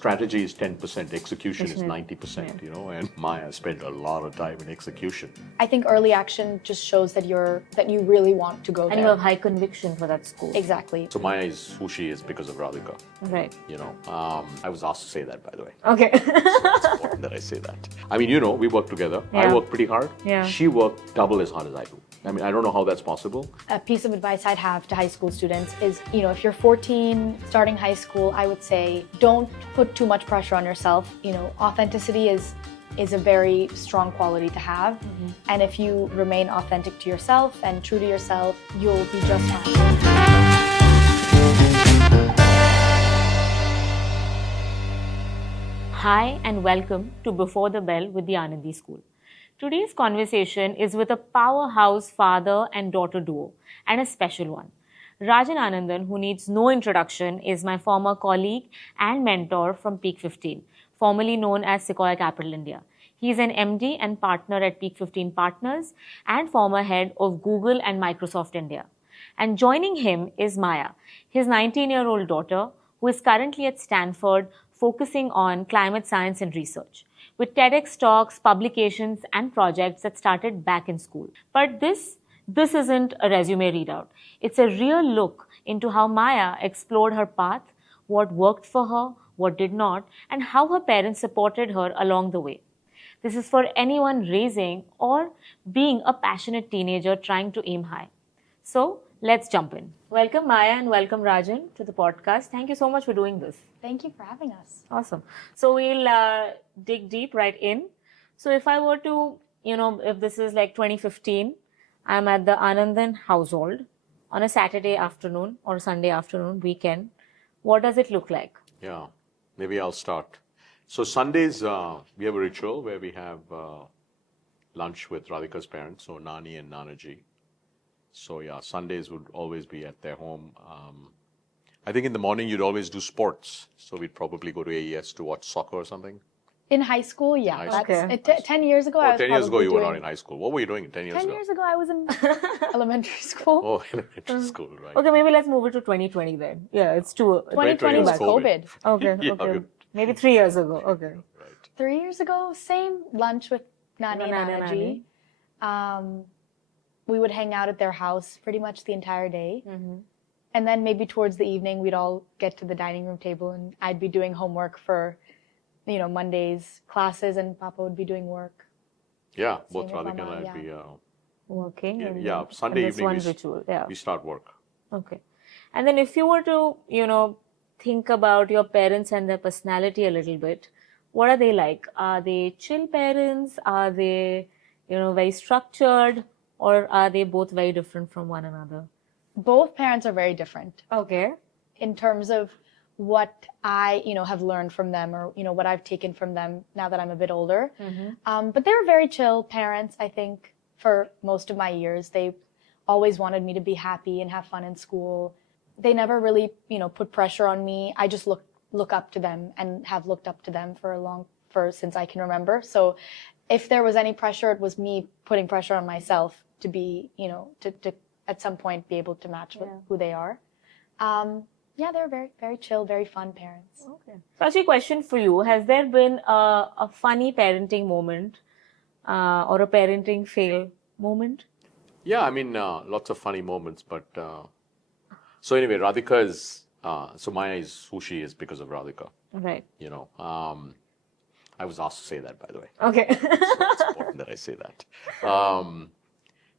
Strategy is 10%, execution is 90%, and Maya spent a lot of time in execution. I think early action just shows that you really want to go there. And you have high conviction for that school. Exactly. So Maya is who she is because of Radhika. Right. I was asked to say that, by the way. Okay. So it's important that I say that. I mean, we work together. Yeah. I work pretty hard. Yeah. She worked double as hard as I do. I mean, I don't know how that's possible. A piece of advice I'd have to high school students is, if you're 14, starting high school, I would say don't put too much pressure on yourself. Authenticity is a very strong quality to have. Mm-hmm. And if you remain authentic to yourself and true to yourself, you'll be just fine. Hi and welcome to Before the Bell with the Anandi School. Today's conversation is with a powerhouse father and daughter duo, and a special one. Rajan Anandan, who needs no introduction, is my former colleague and mentor from Peak 15, formerly known as Sequoia Capital India. He is an MD and partner at Peak 15 Partners and former head of Google and Microsoft India. And joining him is Maya, his 19-year-old daughter, who is currently at Stanford focusing on climate science and research, with TEDx talks, publications, and projects that started back in school. But this isn't a resume readout. It's a real look into how Maya explored her path, what worked for her, what did not, and how her parents supported her along the way. This is for anyone raising or being a passionate teenager trying to aim high. So let's jump in. Welcome Maya and welcome Rajan to the podcast. Thank you so much for doing this. Thank you for having us. Awesome. So we'll dig deep right in. So if I were to, if this is like 2015, I'm at the Anandan household on a Saturday afternoon or Sunday afternoon, weekend. What does it look like? Yeah, maybe I'll start. So Sundays, we have a ritual where we have lunch with Radhika's parents, so Nani and Nanaji. So yeah, Sundays would always be at their home. I think in the morning you'd always do sports. So we'd probably go to AES to watch soccer or something. In high school, yeah. High school. Okay. 10 years ago, I was 10 years ago you doing... were not in high school. What were you doing 10 years ago? 10 years ago, I was in elementary school. Oh, elementary school, right. Okay, maybe let's move it to 2020 then. Yeah, it's too... 2020 was COVID. Okay, Yeah, okay. good. Maybe 3 years ago. Okay. Right. 3 years ago, same lunch with Nani and Nanaji. We would hang out at their house pretty much the entire day. Mm-hmm. And then maybe towards the evening, we'd all get to the dining room table and I'd be doing homework for, Monday's classes and Papa would be doing work. Yeah, Same both with Radhika Mama, and I'd be... Working. yeah, Sunday and this evening one ritual. Yeah. we start work. Okay. And then if you were to, think about your parents and their personality a little bit, what are they like? Are they chill parents? Are they, very structured? Or are they both very different from one another? Both parents are very different. Okay. In terms of what I, have learned from them or, what I've taken from them now that I'm a bit older. Mm-hmm. But they were very chill parents, I think, for most of my years. They always wanted me to be happy and have fun in school. They never really, put pressure on me. I just look up to them and have looked up to them since I can remember. So if there was any pressure, it was me putting pressure on myself to be, to at some point be able to match with who they are. They're very, very chill, very fun parents. Okay. Prachi, question for you. Has there been a funny parenting moment or a parenting fail moment? Yeah, I mean, lots of funny moments, but... So anyway, Radhika is... so Maya is who she is because of Radhika. Right. I was asked to say that, by the way. Okay. So it's important that I say that.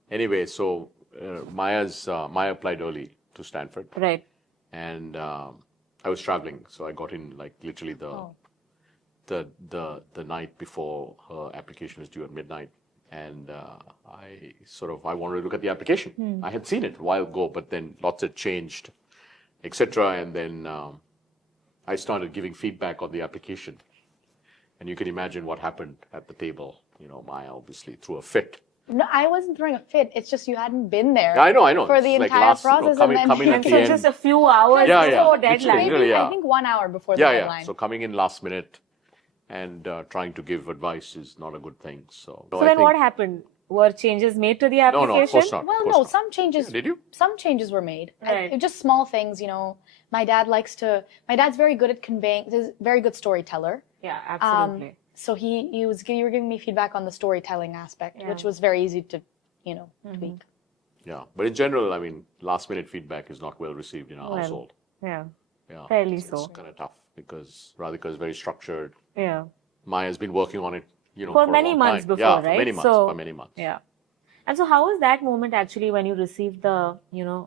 Anyway, so Maya applied early to Stanford. Right. And I was traveling, so I got in like literally the night before her application was due at midnight. And I wanted to look at the application. I had seen it a while ago, but then lots had changed, etc. And then I started giving feedback on the application. And you can imagine what happened at the table. Maya obviously threw a fit. No, I wasn't throwing a fit. It's just you hadn't been there. I know. For the entire process. Coming at the so end. Just a few hours before deadline. Maybe, I think 1 hour before the deadline. So coming in last minute and trying to give advice is not a good thing. So then what happened? were changes made to the No, application? no, of course not. Well, of course no, not. some changes. Yeah, did you? Some changes were made. Right. Just small things, My dad's very good at conveying. He's a very good storyteller. Yeah, absolutely. So you were giving me feedback on the storytelling aspect, which was very easy to, tweak. Yeah, but in general, I mean, last minute feedback is not well received in our Well, household. Yeah, Yeah, fairly it's so. kind of tough because Radhika is very structured. Yeah. Maya's been working on it, For a many long months time. before, yeah, right? For many months. So- For many months. Yeah. And so how was that moment actually when you received the,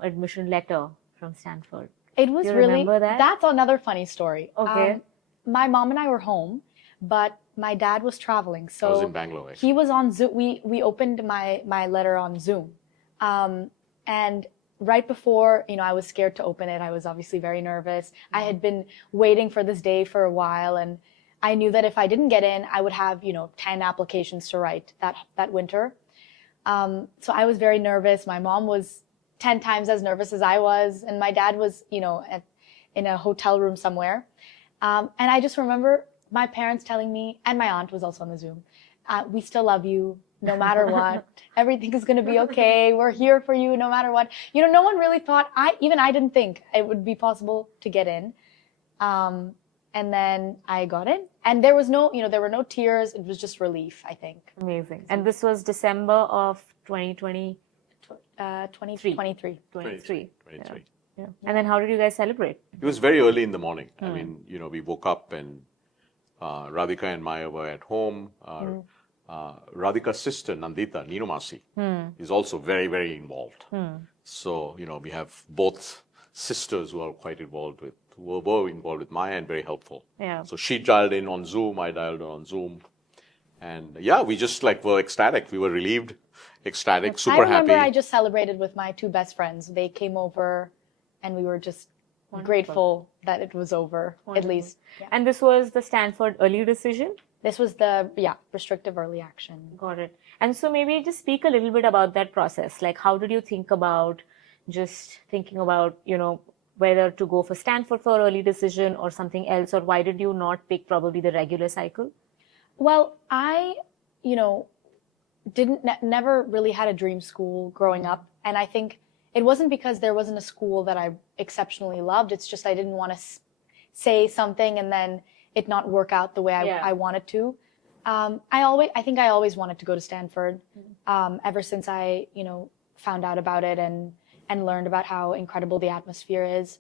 admission letter from Stanford? It was You really, remember that? that's another funny story. Okay. My mom and I were home, but my dad was traveling. So I was in Bangalore. Actually. he was on Zoom. We opened my letter on Zoom. And right before, I was scared to open it. I was obviously very nervous. I had been waiting for this day for a while, and I knew that if I didn't get in, I would have, 10 applications to write that winter. So I was very nervous. My mom was 10 times as nervous as I was, and my dad was, in a hotel room somewhere. And I just remember my parents telling me, and my aunt was also on the Zoom, we still love you no matter what. Everything is going to be okay. We're here for you no matter what. No one really thought, I didn't think it would be possible to get in. And then I got in, and there was there were no tears. It was just relief, I think. Amazing. And this was December of 2020. 23. 23. 23. Yeah. And then how did you guys celebrate? It was very early in the morning. I mean, we woke up and Radhika and Maya were at home. Radhika's sister, Nandita, Neenumasi, is also very, very involved. So, we have both sisters who are quite involved who were involved with Maya and very helpful. Yeah. So she dialed in on Zoom, I dialed in on Zoom. And we just were ecstatic. We were relieved, ecstatic, super I remember happy. I just celebrated with my two best friends. They came over, and we were just grateful that it was over, at least. Yeah. And this was the Stanford early decision? This was the, restrictive early action. Got it. And so maybe just speak a little bit about that process. Like, how did you think about just thinking about, whether to go for Stanford for early decision or something else, or why did you not pick probably the regular cycle? Well, I, never really had a dream school growing up. And I think it wasn't because there wasn't a school that I exceptionally loved. It's just I didn't want to say something and then it not work out the way I wanted to. I think I always wanted to go to Stanford, ever since I, found out about it and learned about how incredible the atmosphere is.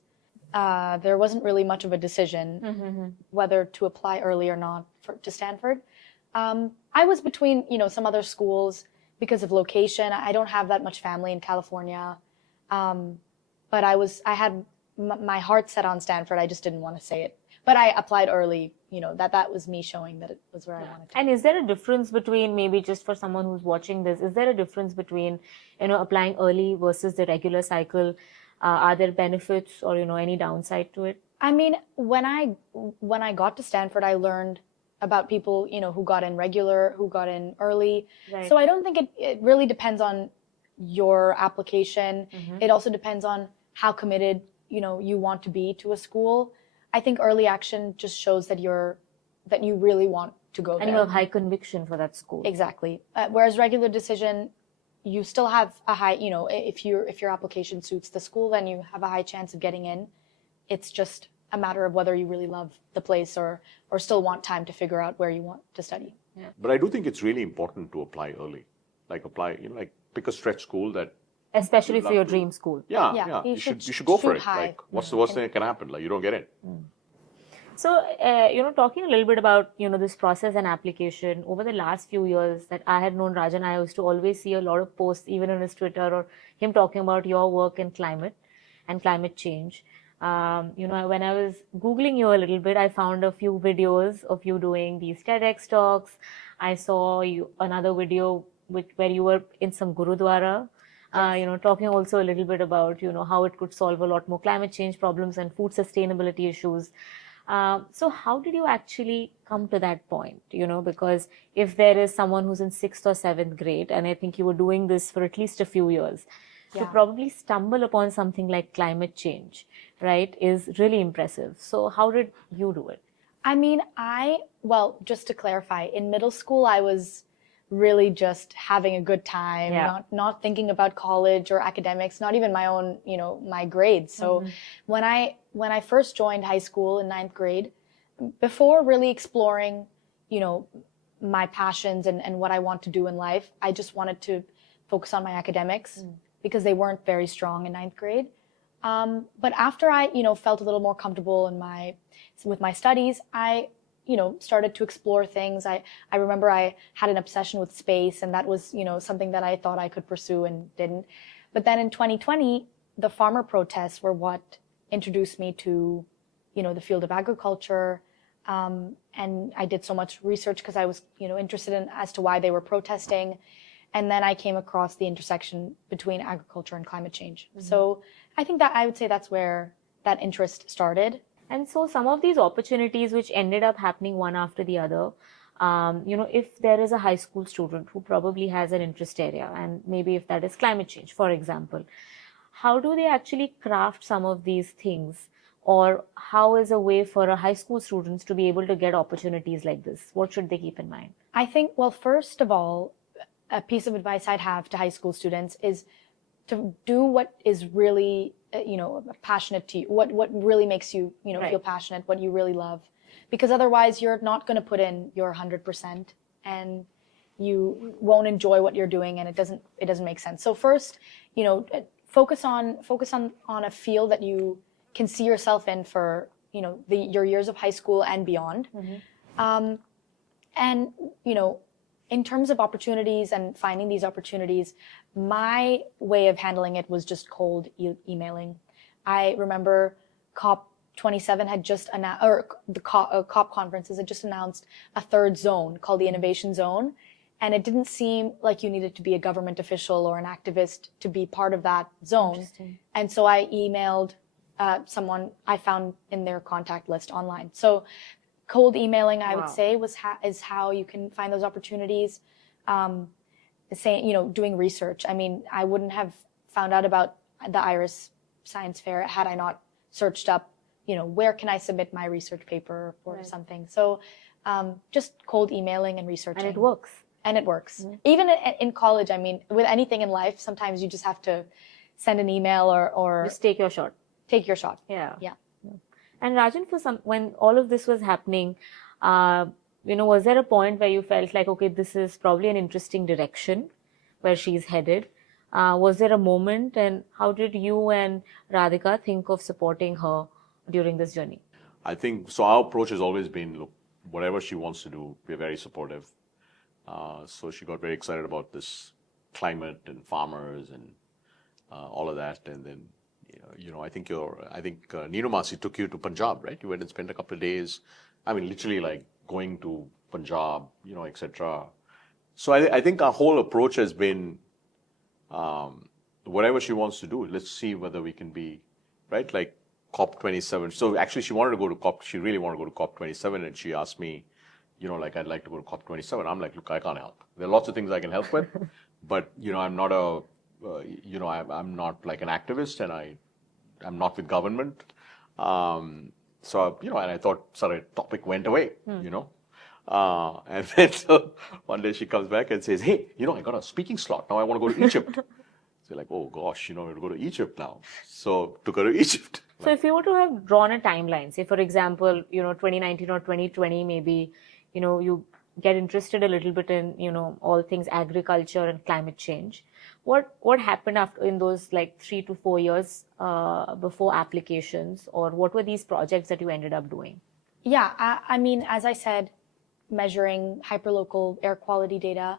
There wasn't really much of a decision whether to apply early or not to Stanford. I was between, some other schools because of location. I don't have that much family in California. But I had my heart set on Stanford. I just didn't want to say it. But I applied early, that was me showing that it was where I wanted to. And is there a difference between, maybe just for someone who's watching this, is there a difference between, applying early versus the regular cycle? Are there benefits or, any downside to it? I mean, when I got to Stanford, I learned about people, who got in regular, who got in early. Right. So I don't think it really depends on your application. It also depends on how committed, you want to be to a school. I think early action just shows that you really want to go there. And you have high conviction for that school. Exactly. Whereas regular decision, you still have a high, if your application suits the school, then you have a high chance of getting in. It's just a matter of whether you really love the place or still want time to figure out where you want to study. Yeah. But I do think it's really important to apply early. Pick a stretch school that. Especially you'd for love your to. dream school. Yeah. You You should should go for shoot it. high. What's the worst thing that can happen? You don't get it. So, talking a little bit about, this process and application, over the last few years that I had known Rajan, I used to always see a lot of posts, even on his Twitter, or him talking about your work in climate and climate change. When I was Googling you a little bit, I found a few videos of you doing these TEDx talks. I saw another video where you were in some Gurudwara, talking also a little bit about, how it could solve a lot more climate change problems and food sustainability issues. So how did you actually come to that point? Because if there is someone who's in 6th or 7th grade, and I think you were doing this for at least a few years, to probably stumble upon something like climate change, right, is really impressive. So how did you do it? I mean, just to clarify, in middle school, I was really just having a good time, Yeah. not thinking about college or academics, not even my own, my grades. So when I first joined high school in 9th grade, before really exploring, my passions and what I want to do in life, I just wanted to focus on my academics because they weren't very strong in 9th grade. But after I, felt a little more comfortable with my studies, I started to explore things. I remember I had an obsession with space, and that was, something that I thought I could pursue and didn't. But then in 2020, the farmer protests were what introduced me to, the field of agriculture. And I did so much research because I was, interested in as to why they were protesting. And then I came across the intersection between agriculture and climate change. So I think that I would say that's where that interest started. And so some of these opportunities which ended up happening one after the other, if there is a high school student who probably has an interest area, and maybe if that is climate change, for example, how do they actually craft some of these things? Or how is a way for a high school students to be able to get opportunities like this? What should they keep in mind? I think, well, first of all, a piece of advice I'd have to high school students is to do what is really, passionate to you, what really makes you, feel passionate, what you really love. Because otherwise you're not going to put in your 100% and you won't enjoy what you're doing, and it doesn't make sense. So first, focus on a field that you can see yourself in for, your years of high school and beyond. And, in terms of opportunities and finding these opportunities, my way of handling it was just cold emailing. I remember COP27 had just announced, or the COP conferences had just announced a third zone called the Innovation Zone. And it didn't seem like you needed to be a government official or an activist to be part of that zone. And so I emailed someone I found in their contact list online. So cold emailing, I would say, is how you can find those opportunities. Doing research. I mean, I wouldn't have found out about the IRIS Science Fair had I not searched up, where can I submit my research paper or something. So just cold emailing and researching. And it works. And it works. Even in college, I mean, with anything in life, sometimes you just have to send an email or just take your shot. Take your shot. Yeah. Yeah. And Rajan, when all of this was happening, was there a point where you felt like, okay, this is probably an interesting direction where she's headed? Was there a moment, and how did you and Radhika think of supporting her during this journey? I think, so our approach has always been, look, whatever she wants to do, we're very supportive. So she got very excited about this climate and farmers and all of that. And then, I think Neenu Masi took you to Punjab, right? You went and spent a couple of days. I mean, literally like going to Punjab, etc. So I think our whole approach has been, whatever she wants to do, let's see whether we can be, right? Like COP27. So actually she really wanted to go to COP27, and she asked me, I'd like to go to COP27. I'm like, look, I can't help. There are lots of things I can help with, but, I'm not I'm not like an activist, and I'm not with government. So, and I thought, sorry, topic went away, and then so one day she comes back and says, hey, I got a speaking slot. Now I want to go to Egypt. So like, oh gosh, we have to go to Egypt now. So took her to Egypt. So if you were to have drawn a timeline, say for example, 2019 or 2020, maybe, you get interested a little bit in, all things agriculture and climate change. What happened in those like 3 to 4 years before applications, or what were these projects that you ended up doing? Yeah, I mean, as I said, measuring hyperlocal air quality data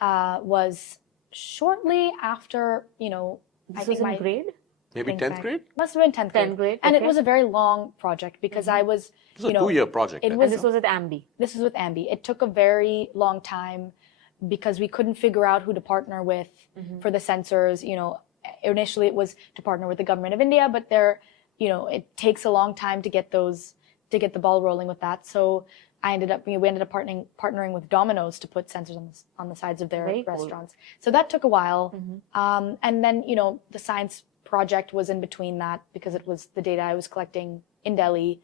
was shortly after, This was in grade? Maybe 10th grade? Must have been 10th grade. 10th grade, And okay. it was a very long project because I was, It was a 2-year project. It And was, this was at AMBI. This was with AMBI. It took a very long time because we couldn't figure out who to partner with for the sensors. Initially it was to partner with the government of India, but it takes a long time to get the ball rolling with that. So we ended up partnering with Domino's to put sensors on the sides of their Very cool. restaurants. So that took a while. And then, the science project was in between that because it was the data I was collecting in Delhi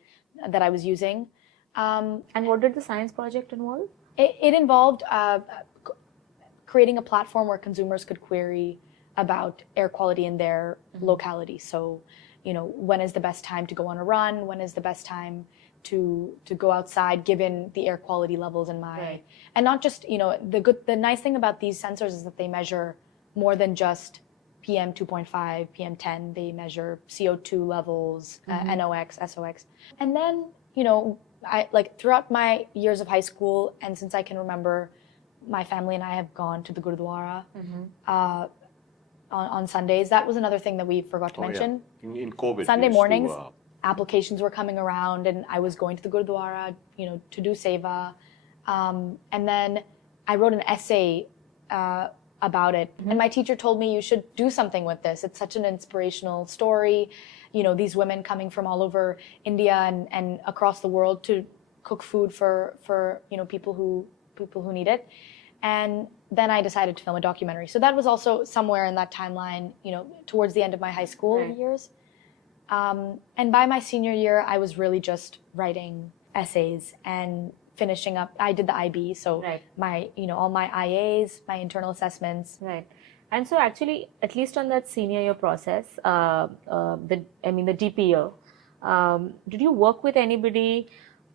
that I was using. And what did the science project involve? It involved creating a platform where consumers could query about air quality in their locality. So, when is the best time to go on a run? When is the best time to go outside given the air quality levels in my... Right. And not just, the nice thing about these sensors is that they measure more than just PM 2.5, PM 10. They measure CO2 levels, NOx, SOx. And then, throughout my years of high school, and since I can remember, my family and I have gone to the Gurudwara on Sundays. That was another thing that we forgot to mention. Yeah. In COVID. Sunday we used mornings, to, applications were coming around, and I was going to the Gurudwara, to do seva. And then I wrote an essay about it. And my teacher told me, you should do something with this. It's such an inspirational story. These women coming from all over India and across the world to cook food for people who need it. And then I decided to film a documentary. So that was also somewhere in that timeline, towards the end of my high school years. And by my senior year, I was really just writing essays and finishing up. I did the IB, so my, all my IAs, my internal assessments. Right. And so actually, at least on that senior year process, the DP year, did you work with anybody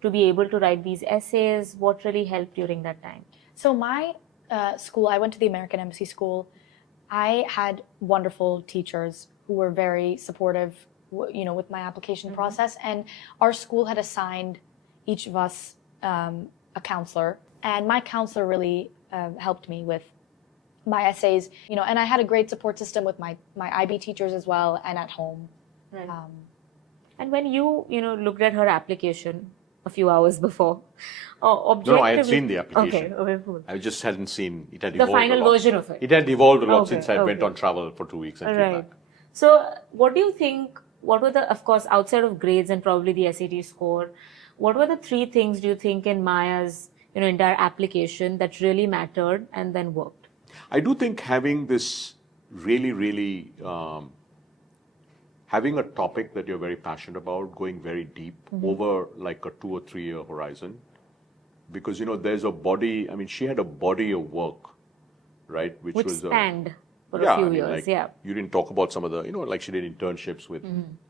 to be able to write these essays? What really helped during that time? So my school, I went to the American Embassy School. I had wonderful teachers who were very supportive, with my application process. And our school had assigned each of us a counselor. And my counselor really helped me with my essays, and I had a great support system with my IB teachers as well and at home. Right. And when you, looked at her application a few hours before, objectively... No, I had seen the application. Okay, cool. I just hadn't seen, it had The evolved final a lot. version of it. It had evolved a lot Okay, since I went okay. on travel for 2 weeks and came back. So what do you think, what were the, of course, outside of grades and probably the SAT score, what were the 3 things do you think in Maya's, entire application that really mattered and then worked? I do think having this really, having a topic that you're very passionate about, going very deep over like a 2 or 3 year horizon, because, there's a body, she had a body of work, right? Which was spanned for a few years, You didn't talk about some of the, like she did internships with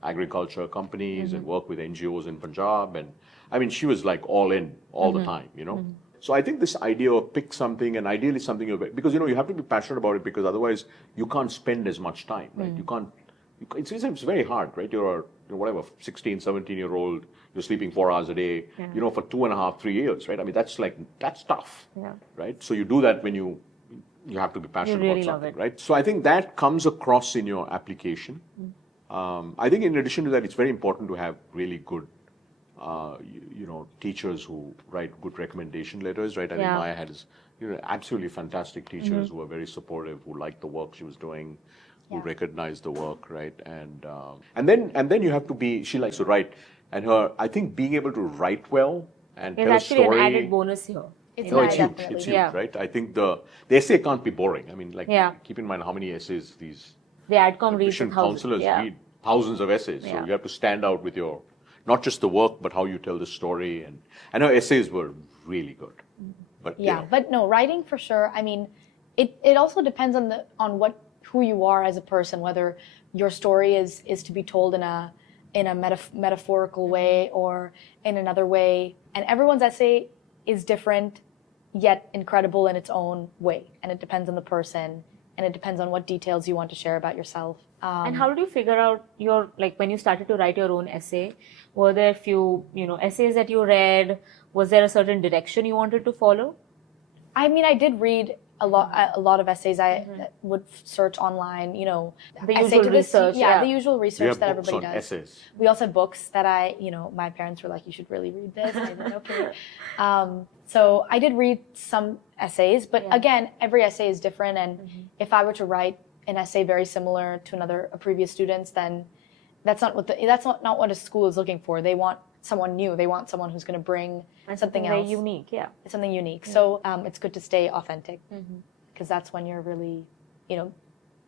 agriculture companies and work with NGOs in Punjab. And she was like all in all the time, So I think this idea of pick something and ideally something, because, you have to be passionate about it because otherwise you can't spend as much time, right? You can't, it's very hard, right? You're a 16, 17-year-old, you're sleeping 4 hours a day, for 2.5, 3 years, right? That's tough, right? So you do that when you have to be passionate about something, right? So I think that comes across in your application. I think in addition to that, it's very important to have really good, teachers who write good recommendation letters, right? I think Maya had, absolutely fantastic teachers who were very supportive, who liked the work she was doing, who recognized the work, right? And then you have to be, she likes to write, and I think being able to write well and tell a story. It's actually an added bonus here. It's huge. It's huge, right? I think the essay can't be boring. Keep in mind how many essays these the AdCom reads admission counselors read, thousands of essays. So you have to stand out with your, not just the work, but how you tell the story. And her essays were really good. But but no, writing for sure. It also depends on who you are as a person, whether your story is to be told in a metaphorical way or in another way. And everyone's essay is different, yet incredible in its own way. And it depends on the person, and it depends on what details you want to share about yourself. And how did you figure out when you started to write your own essay, were there a few, essays that you read? Was there a certain direction you wanted to follow? I did read a lot of essays. I would search online, the usual research. The usual research that books everybody on does. Essays. We also have books that my parents were like, you should really read this. And I didn't okay. So I did read some essays, but again, every essay is different. And if I were to write an essay very similar to a previous student's, then that's not what a school is looking for. They want someone new. They want someone who's going to bring something else. Very unique, something unique. So it's good to stay authentic because that's when you're really,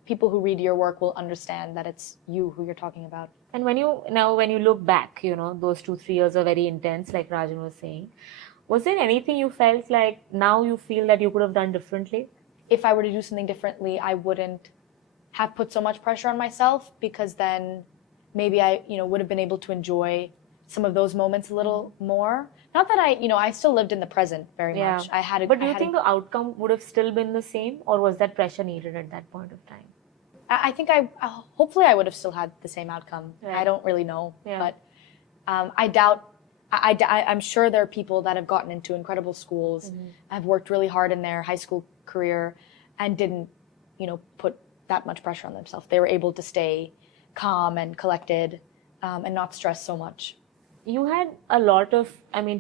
people who read your work will understand that it's you who you're talking about. And when you look back, those 2-3 years are very intense, like Rajan was saying. Was there anything you felt like now you feel that you could have done differently? if I were to do something differently, I wouldn't have put so much pressure on myself, because then maybe I, would have been able to enjoy some of those moments a little more. Not that I still lived in the present very much. I had But do you think the outcome would have still been the same, or was that pressure needed at that point of time? I think hopefully I would have still had the same outcome. Right. I don't really know, Yeah. but I doubt. I'm sure there are people that have gotten into incredible schools, have worked really hard in their high school career, and didn't, put that much pressure on themselves. They were able to stay calm and collected, and not stress so much. You had a lot of,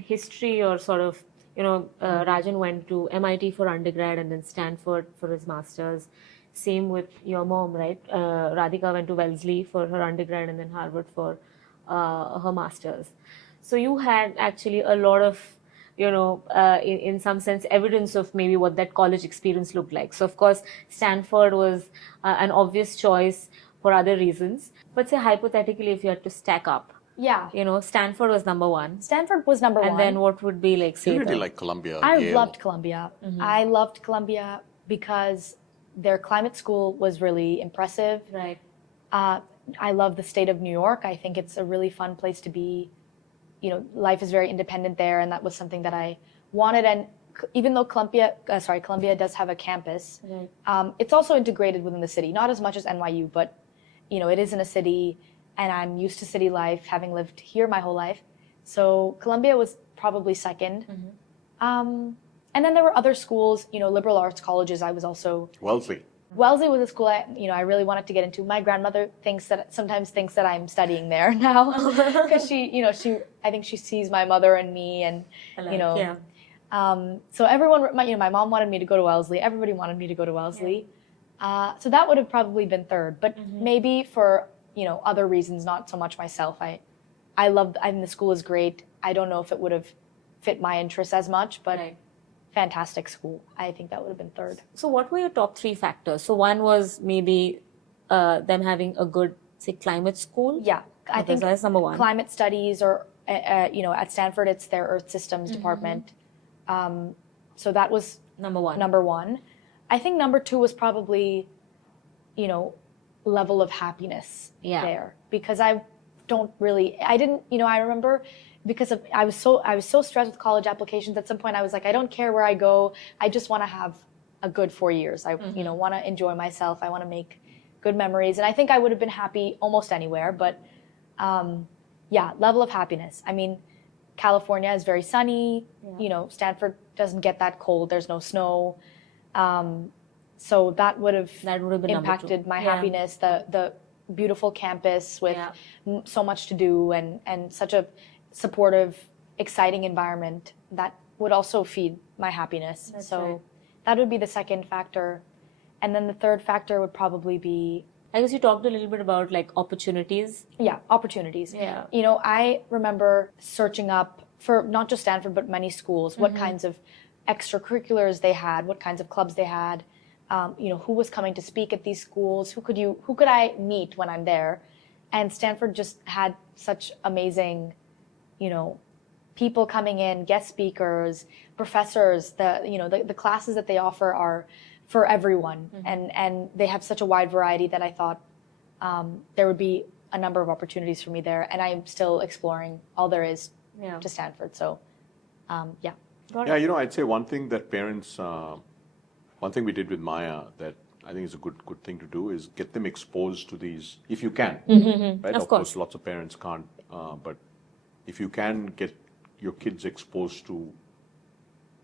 history, or sort of, Rajan went to MIT for undergrad and then Stanford for his master's. Same with your mom, right? Radhika went to Wellesley for her undergrad and then Harvard for her master's. So you had actually a lot of, in some sense, evidence of maybe what that college experience looked like. So of course, Stanford was an obvious choice for other reasons. But say hypothetically, if you had to stack up, Yeah. Stanford was number one. Stanford was number one. And then what would be like, say, You really like Columbia, I Yale. loved Columbia. I loved Columbia because their climate school was really impressive. Right. I love the state of New York. I think it's a really fun place to be. Life is very independent there, and that was something that I wanted. And even though Columbia does have a campus, it's also integrated within the city. Not as much as NYU, but it is in a city, and I'm used to city life, having lived here my whole life. So Columbia was probably second. And then there were other schools, liberal arts colleges. I was also Wellesley was a school I really wanted to get into. My grandmother sometimes thinks that I'm studying there now, because I think she sees my mother and me, and so everyone, my mom wanted me to go to Wellesley. Everybody wanted me to go to Wellesley. So that would have probably been third, but maybe for other reasons, not so much myself. The school is great. I don't know if it would have fit my interests as much, but. Right. Fantastic school. I think that would have been third. So what were your top three factors? So one was maybe them having a good, say, climate school. Yeah, I think that's number one. Climate studies, or at Stanford, it's their Earth Systems department. So that was Number one. I think number two was probably, level of happiness there, because I remember. Because I was so stressed with college applications. At some point, I was like, I don't care where I go. I just want to have a good 4 years. I want to enjoy myself. I want to make good memories. And I think I would have been happy almost anywhere. But level of happiness. California is very sunny. Stanford doesn't get that cold. There's no snow. So that would have impacted my happiness. The beautiful campus with so much to do, and such a supportive, exciting environment that would also feed my happiness. That would be the second factor. And then the third factor would probably be, I guess you talked a little bit about like opportunities. Yeah, opportunities. Yeah. I remember searching up for not just Stanford, but many schools, what kinds of extracurriculars they had, what kinds of clubs they had, who was coming to speak at these schools, who could I meet when I'm there. And Stanford just had such amazing people coming in, guest speakers, professors. The classes that they offer are for everyone, and they have such a wide variety that I thought there would be a number of opportunities for me there, and I'm still exploring all there is to Stanford. So, yeah. Yeah, I'd say one thing that parents, one thing we did with Maya that I think is a good thing to do is get them exposed to these, if you can, right? Of course, lots of parents can't, but if you can get your kids exposed to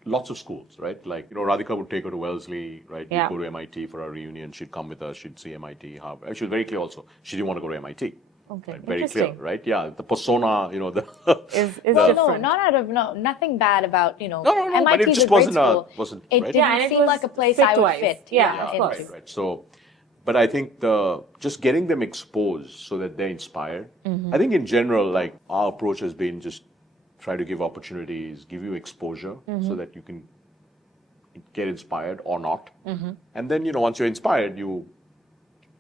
lots of schools, right? Like, Radhika would take her to Wellesley, right? We'd go to MIT for our reunion. She'd come with us. She'd see MIT, Harvard. She was very clear also. She didn't want to go to MIT. Okay, right? Very clear, right? Yeah, the persona, is different. Nothing bad about, No, MIT but it is just a great wasn't school. It right? didn't seem like a place I would fit. Yeah, of course. Right. So, but I think just getting them exposed so that they're inspired. I think in general, like our approach has been just try to give opportunities, give you exposure so that you can get inspired or not. And then, once you're inspired, you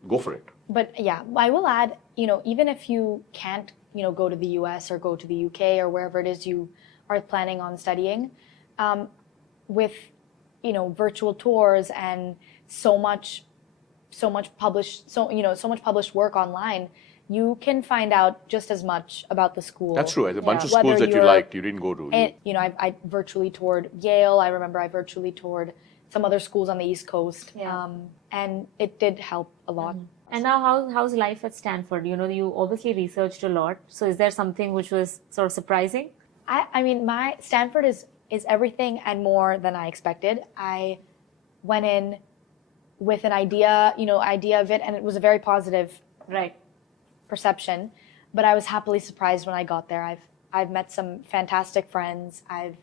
go for it. But yeah, I will add, even if you can't, go to the US or go to the UK or wherever it is you are planning on studying, with virtual tours and so much published work online, you can find out just as much about the school. That's true. There's a bunch of Whether schools that you you're- liked, you didn't go to. I virtually toured Yale. I remember I virtually toured some other schools on the East Coast. Yeah. And it did help a lot. And now, how's life at Stanford? You obviously researched a lot. So is there something which was sort of surprising? I mean, my Stanford is everything and more than I expected. I went in with an idea of it, and it was a very positive Right. perception. But I was happily surprised when I got there. I've met some fantastic friends. I've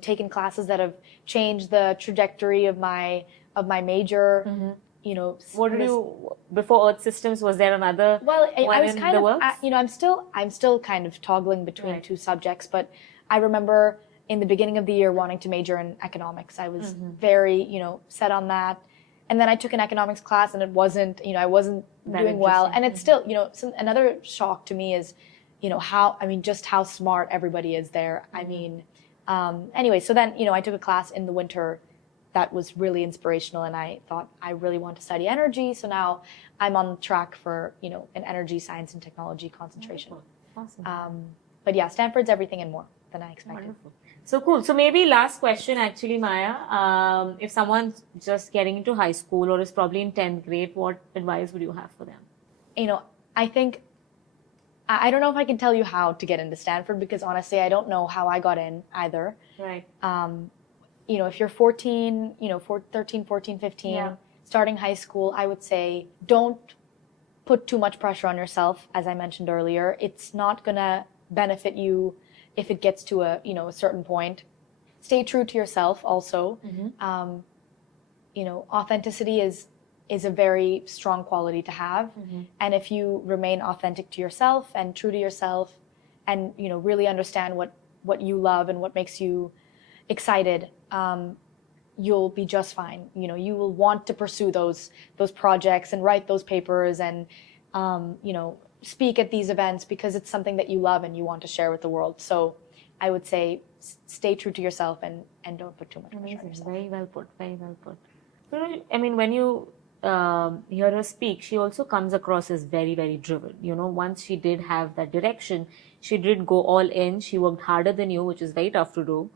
taken classes that have changed the trajectory of my major. What did you, before Earth Systems, was there another Well, I one was in kind the of, works? I'm still kind of toggling between Right. two subjects, but I remember in the beginning of the year wanting to major in economics. I was very, set on that. And then I took an economics class and it wasn't, I wasn't That doing well. interesting. And it's still, another shock to me is, just how smart everybody is there. I mean, anyway, so then, I took a class in the winter that was really inspirational, and I thought I really want to study energy. So now I'm on track for, an energy science and technology concentration. Awesome. But yeah, Stanford's everything and more than I expected. Wonderful. So cool. So maybe last question actually, Maya. If someone's just getting into high school or is probably in 10th grade, what advice would you have for them? I think, I don't know if I can tell you how to get into Stanford, because honestly, I don't know how I got in either. Right. If you're 14, 13, 14, 15, Yeah. starting high school, I would say don't put too much pressure on yourself. As I mentioned earlier, it's not going to benefit you if it gets to a certain point. Stay true to yourself also. Authenticity is a very strong quality to have. And if you remain authentic to yourself and true to yourself and, really understand what you love and what makes you excited, you'll be just fine. You will want to pursue those projects and write those papers and, speak at these events because it's something that you love and you want to share with the world. So I would say stay true to yourself and don't put too much pressure on yourself. Very well put. Very well put. I mean, when you hear her speak, she also comes across as very, very driven. Once she did have that direction, she did go all in. She worked harder than you, which is very tough to do,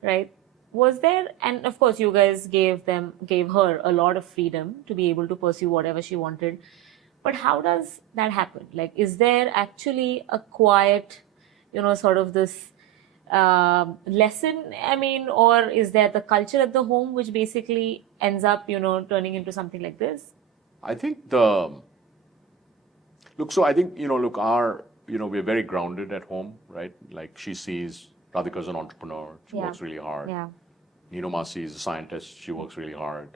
right? Was there, and of course you guys gave her a lot of freedom to be able to pursue whatever she wanted. But how does that happen? Like, is there actually a quiet, sort of this lesson, or is there the culture at the home which basically ends up, turning into something like this? I think we're very grounded at home, right? Like she sees Radhika's an entrepreneur. She works really hard. Yeah. Masi is a scientist. She works really hard.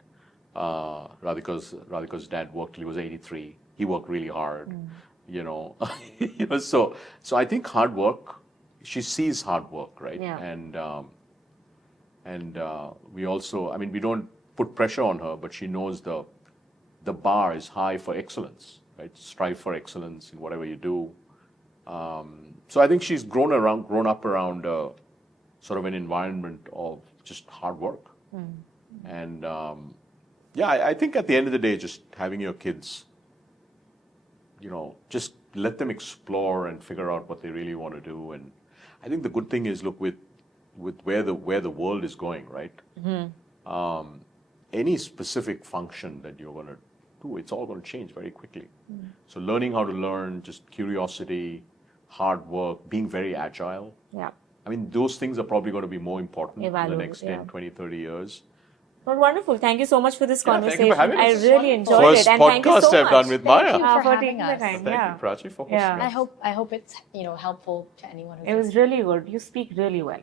Radhika's dad worked till he was 83. He worked really hard. So I think hard work. She sees hard work, right? Yeah. And we also, we don't put pressure on her, but she knows the bar is high for excellence, right? Strive for excellence in whatever you do. So I think she's grown up around sort of an environment of just hard work. And I think at the end of the day, just having your kids, just let them explore and figure out what they really want to do. And I think the good thing is, look, with where the world is going, right? Any specific function that you're going to do, it's all going to change very quickly. So learning how to learn, just curiosity, hard work, being very agile. Yeah. Those things are probably going to be more important in the next 10, yeah. 20, 30 years. Well, wonderful. Thank you so much for this conversation. Thank you for having us. I really enjoyed First it. And thank you podcast so much. I've done with Maya. Thank you for for having taking the us. time. Thank Yeah. you, Prachi, for hosting Yeah. us. I hope it's helpful to anyone who It was really good. You speak really well.